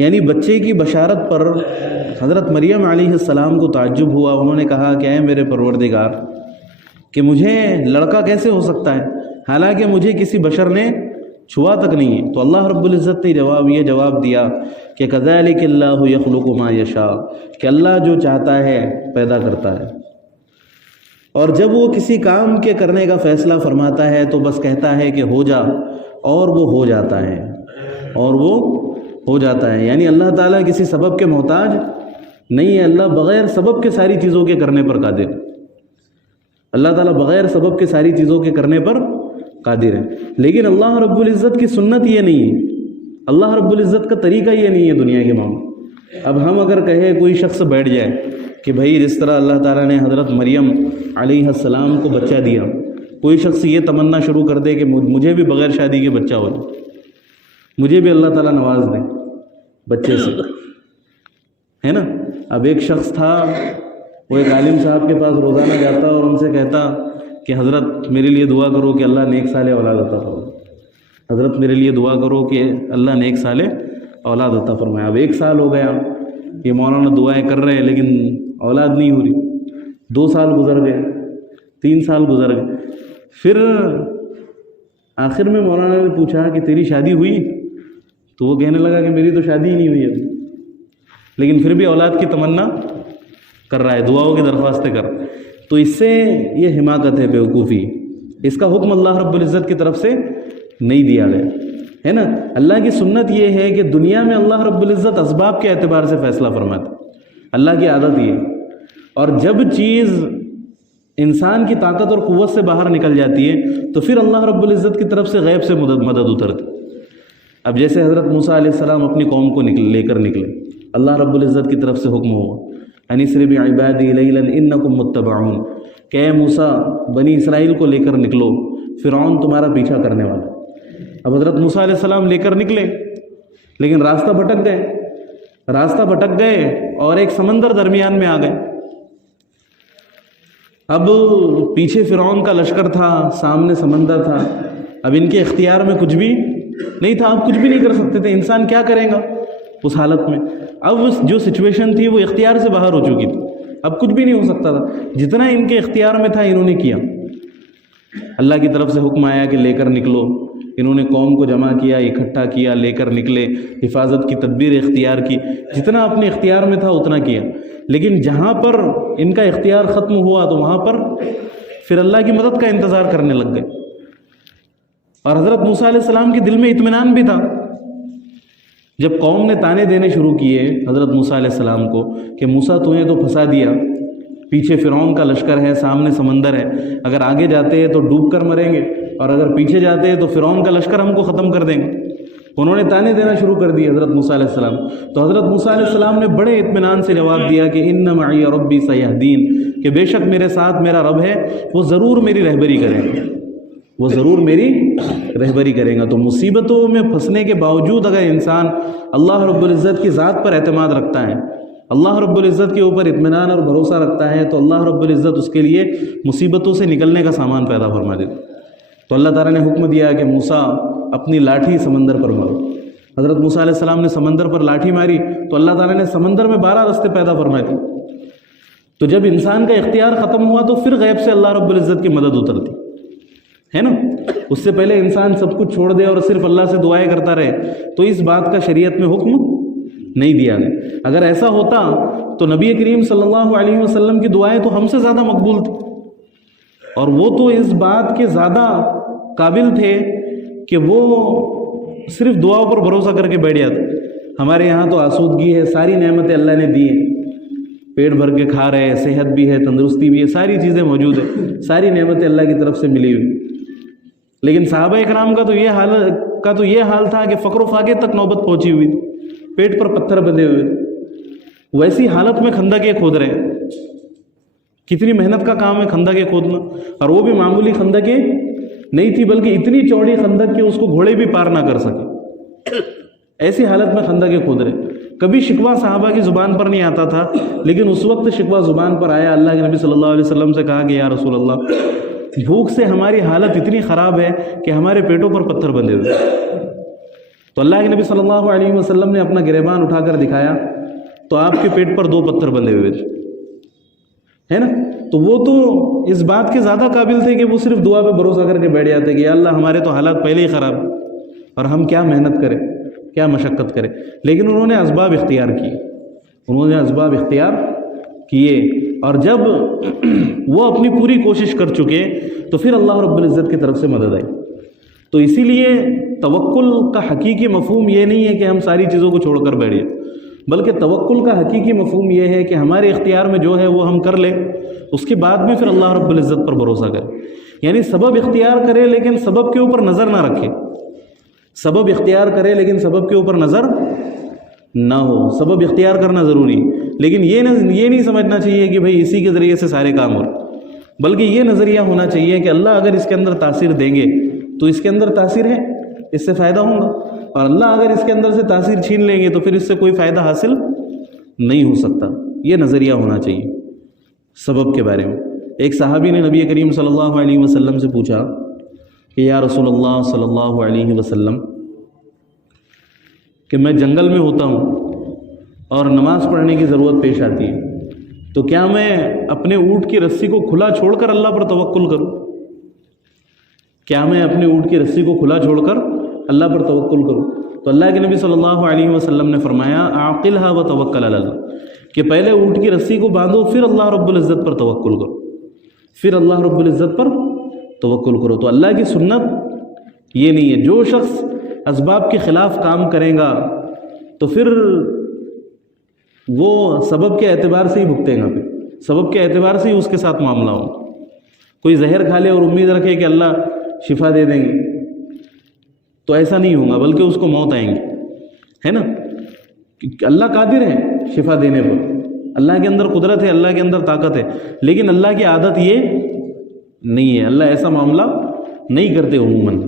یعنی بچے کی بشارت پر حضرت مریم علیہ السلام کو تعجب ہوا. انہوں نے کہا کہ اے میرے پروردگار کہ مجھے لڑکا کیسے ہو سکتا ہے حالانکہ مجھے کسی بشر نے چھوا تک نہیں ہے. تو اللہ رب العزت نے یہ جواب دیا کہ کذالک اللہ یخلق ما یشاء، کہ اللہ جو چاہتا ہے پیدا کرتا ہے، اور جب وہ کسی کام کے کرنے کا فیصلہ فرماتا ہے تو بس کہتا ہے کہ ہو جا، اور وہ ہو جاتا ہے، اور وہ ہو جاتا ہے. یعنی اللہ تعالیٰ کسی سبب کے محتاج نہیں ہے. اللہ بغیر سبب کے ساری چیزوں کے کرنے پر قادر ہے. اللہ تعالیٰ بغیر سبب کے ساری چیزوں کے کرنے پر قادر ہے. لیکن اللہ رب العزت کی سنت یہ نہیں ہے، اللہ رب العزت کا طریقہ یہ نہیں ہے دنیا کے معاملے. اب ہم اگر کہے کوئی شخص بیٹھ جائے کہ بھائی جس طرح اللہ تعالیٰ نے حضرت مریم علیہ السلام کو بچہ دیا، کوئی شخص یہ تمنا شروع کر دے کہ مجھے بھی بغیر شادی کے بچہ ہو جائے، مجھے بھی اللہ تعالیٰ نواز دے بچے سے، ہے نا. اب ایک شخص تھا، وہ ایک عالم صاحب کے پاس روزانہ جاتا اور ان سے کہتا کہ حضرت میرے لیے دعا کرو کہ اللہ نیک صالح اولاد عطا فرمائے، حضرت میرے لیے دعا کرو کہ اللہ نیک صالح اولاد عطا فرمائے. اب 1 سال ہو گیا، یہ مولانا دعائیں کر رہے ہیں لیکن اولاد نہیں ہو رہی. 2 سال گزر گئے، 3 سال گزر گئے. پھر آخر میں مولانا نے پوچھا کہ تیری شادی ہوئی؟ تو وہ کہنے لگا کہ میری تو شادی ہی نہیں ہوئی ابھی، لیکن پھر بھی اولاد کی تمنا کر رہا ہے، دعاؤں کی درخواستیں کر. تو اس سے یہ حماقت ہے، بیوقوفی. اس کا حکم اللہ رب العزت کی طرف سے نہیں دیا گیا ہے نا. اللہ کی سنت یہ ہے کہ دنیا میں اللہ رب العزت اسباب کے اعتبار سے فیصلہ فرماتا. اللہ کی عادت یہ، اور جب چیز انسان کی طاقت اور قوت سے باہر نکل جاتی ہے تو پھر اللہ رب العزت کی طرف سے غیب سے مدد اترتی. اب جیسے حضرت موسیٰ علیہ السلام اپنی قوم کو لے کر نکلے، اللہ رب العزت کی طرف سے حکم ہوا ان اسر بعبادی لیلا انکم متبعون، کہ اے موسیٰ بنی اسرائیل کو لے کر نکلو، فرعون تمہارا پیچھا کرنے والا. اب حضرت موسیٰ علیہ السلام لے کر نکلے لیکن راستہ بھٹک گئے اور ایک سمندر درمیان میں آ گئے. اب پیچھے فرعون کا لشکر تھا، سامنے سمندر تھا. اب ان کے اختیار میں کچھ بھی نہیں تھا، اب کچھ بھی نہیں کر سکتے تھے. انسان کیا کرے گا اس حالت میں؟ اب جو سچویشن تھی وہ اختیار سے باہر ہو چکی تھی، اب کچھ بھی نہیں ہو سکتا تھا. جتنا ان کے اختیار میں تھا انہوں نے کیا. اللہ کی طرف سے حکم آیا کہ لے کر نکلو. انہوں نے قوم کو جمع کیا، اکٹھا کیا، لے کر نکلے، حفاظت کی تدبیر اختیار کی، جتنا اپنے اختیار میں تھا اتنا کیا. لیکن جہاں پر ان کا اختیار ختم ہوا تو وہاں پر پھر اللہ کی مدد کا انتظار کرنے لگ گئے. اور حضرت موسیٰ علیہ السلام کے دل میں اطمینان بھی تھا. جب قوم نے تانے دینے شروع کیے حضرت موسیٰ علیہ السلام کو کہ موسیٰ تو نے تو پھنسا دیا، پیچھے فرعون کا لشکر ہے، سامنے سمندر ہے، اگر آگے جاتے ہیں تو ڈوب کر مریں گے، اور اگر پیچھے جاتے ہیں تو فرعون کا لشکر ہم کو ختم کر دیں گے. انہوں نے تانے دینا شروع کر دیے حضرت موسیٰ علیہ السلام. تو حضرت موسیٰ علیہ السلام نے بڑے اطمینان سے جواب دیا کہ ان معی ربی سیہدین، کہ بے شک میرے ساتھ میرا رب ہے، وہ ضرور میری رہبری کریں گے، وہ ضرور میری رہبری کریں گا. تو مصیبتوں میں پھنسنے کے باوجود اگر انسان اللہ رب العزت کی ذات پر اعتماد رکھتا ہے، اللہ رب العزت کے اوپر اطمینان اور بھروسہ رکھتا ہے، تو اللہ رب العزت اس کے لیے مصیبتوں سے نکلنے کا سامان پیدا فرما دیتا. تو اللہ تعالیٰ نے حکم دیا کہ موسیٰ اپنی لاٹھی سمندر پر مارو. حضرت موسیٰ علیہ السلام نے سمندر پر لاٹھی ماری تو اللہ تعالیٰ نے سمندر میں 12 راستے پیدا فرمائے تھے. تو جب انسان کا اختیار ختم ہوا تو پھر غیب سے اللہ رب العزت کی مدد اترتی ہے نا. اس سے پہلے انسان سب کچھ چھوڑ دے اور صرف اللہ سے دعائیں کرتا رہے تو اس بات کا شریعت میں حکم نہیں دیا گیا. اگر ایسا ہوتا تو نبی کریم صلی اللہ علیہ وسلم کی دعائیں تو ہم سے زیادہ مقبول تھیں، اور وہ تو اس بات کے زیادہ قابل تھے کہ وہ صرف دعاؤں پر بھروسہ کر کے بیٹھ جاتے. ہمارے یہاں تو آسودگی ہے، ساری نعمتیں اللہ نے دی ہیں، پیٹ بھر کے کھا رہے ہیں، صحت بھی ہے، تندرستی بھی ہے، ساری چیزیں موجود ہیں، ساری نعمتیں اللہ کی طرف سے ملی ہوئی. لیکن صحابہ اکرام کا تو یہ حال تھا کہ فقر و فاقے تک نوبت پہنچی ہوئی تھی، پیٹ پر پتھر بندھے ہوئے تھے. ویسی حالت میں خندقیں کھود رہے ہیں. کتنی محنت کا کام ہے خندقیں کھودنا، اور وہ بھی معمولی خندقیں نہیں تھی بلکہ اتنی چوڑی خندق کہ اس کو گھوڑے بھی پار نہ کر سکے. ایسی حالت میں خندقیں کھود رہے. کبھی شکوہ صحابہ کی زبان پر نہیں آتا تھا، لیکن اس وقت شکوہ زبان پر آیا. اللہ کے نبی صلی اللہ علیہ وسلم سے کہا کہ یا رسول اللہ، بھوک سے ہماری حالت اتنی خراب ہے کہ ہمارے پیٹوں پر پتھر بندھے ہوئے. تو اللہ کے نبی صلی اللہ علیہ وسلم نے اپنا گریبان اٹھا کر دکھایا تو آپ کے پیٹ پر 2 پتھر بندھے ہوئے تھے، ہے نا؟ تو وہ تو اس بات کے زیادہ قابل تھے کہ وہ صرف دعا پہ بھروسہ کر کے بیٹھ جاتے کہ یا اللہ ہمارے تو حالات پہلے ہی خراب اور ہم کیا محنت کریں، کیا مشقت کریں. لیکن انہوں نے اسباب اختیار کیے، انہوں نے اسباب اختیار کیے، اور جب وہ اپنی پوری کوشش کر چکے تو پھر اللہ رب العزت کی طرف سے مدد آئی. تو اسی لیے توکل کا حقیقی مفہوم یہ نہیں ہے کہ ہم ساری چیزوں کو چھوڑ کر بیٹھ جائیں، بلکہ توکل کا حقیقی مفہوم یہ ہے کہ ہمارے اختیار میں جو ہے وہ ہم کر لیں، اس کے بعد میں پھر اللہ رب العزت پر بھروسہ کریں. یعنی سبب اختیار کرے لیکن سبب کے اوپر نظر نہ رکھے، سبب اختیار کرے لیکن سبب کے اوپر نظر نہ ہو. سبب اختیار کرنا ضروری، لیکن یہ نہیں سمجھنا چاہیے کہ بھئی اسی کے ذریعے سے سارے کام ہو، بلکہ یہ نظریہ ہونا چاہیے کہ اللہ اگر اس کے اندر تاثیر دیں گے تو اس کے اندر تاثیر ہے، اس سے فائدہ ہوگا، اور اللہ اگر اس کے اندر سے تاثیر چھین لیں گے تو پھر اس سے کوئی فائدہ حاصل نہیں ہو سکتا. یہ نظریہ ہونا چاہیے سبب کے بارے میں. ایک صحابی نے نبی کریم صلی اللہ علیہ وسلم سے پوچھا کہ یا رسول اللہ صلی اللہ علیہ وسلم کہ میں جنگل میں ہوتا ہوں اور نماز پڑھنے کی ضرورت پیش آتی ہے، تو کیا میں اپنے اونٹ کی رسی کو کھلا چھوڑ کر اللہ پر توکل کروں؟ کیا میں اپنے اونٹ کی رسی کو کھلا چھوڑ کر اللہ پر توکل کروں؟ تو اللہ کے نبی صلی اللہ علیہ وسلم نے فرمایا عاقلھا وتوکل علی اللہ، کہ پہلے اونٹ کی رسی کو باندھو پھر اللہ رب العزت پر توکل کرو، پھر اللہ رب العزت پر توکل کرو. تو اللہ کی سنت یہ نہیں ہے، جو شخص اسباب کے خلاف کام کرے گا تو پھر وہ سبب کے اعتبار سے ہی بھگتے گا، پھر سبب کے اعتبار سے ہی اس کے ساتھ معاملہ ہو. کوئی زہر کھا لے اور امید رکھے کہ اللہ شفا دے دیں گے تو ایسا نہیں ہوگا، بلکہ اس کو موت آئیں گی، ہے نا؟ اللہ قادر ہے شفا دینے پر، اللہ کے اندر قدرت ہے، اللہ کے اندر طاقت ہے، لیکن اللہ کی عادت یہ نہیں ہے، اللہ ایسا معاملہ نہیں کرتے عموماً.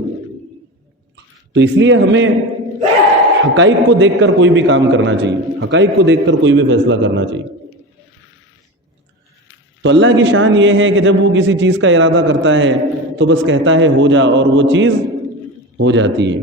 تو اس لیے ہمیں حقائق کو دیکھ کر کوئی بھی کام کرنا چاہیے، حقائق کو دیکھ کر کوئی بھی فیصلہ کرنا چاہیے. تو اللہ کی شان یہ ہے کہ جب وہ کسی چیز کا ارادہ کرتا ہے تو بس کہتا ہے ہو جا، اور وہ چیز ہو جاتی ہے.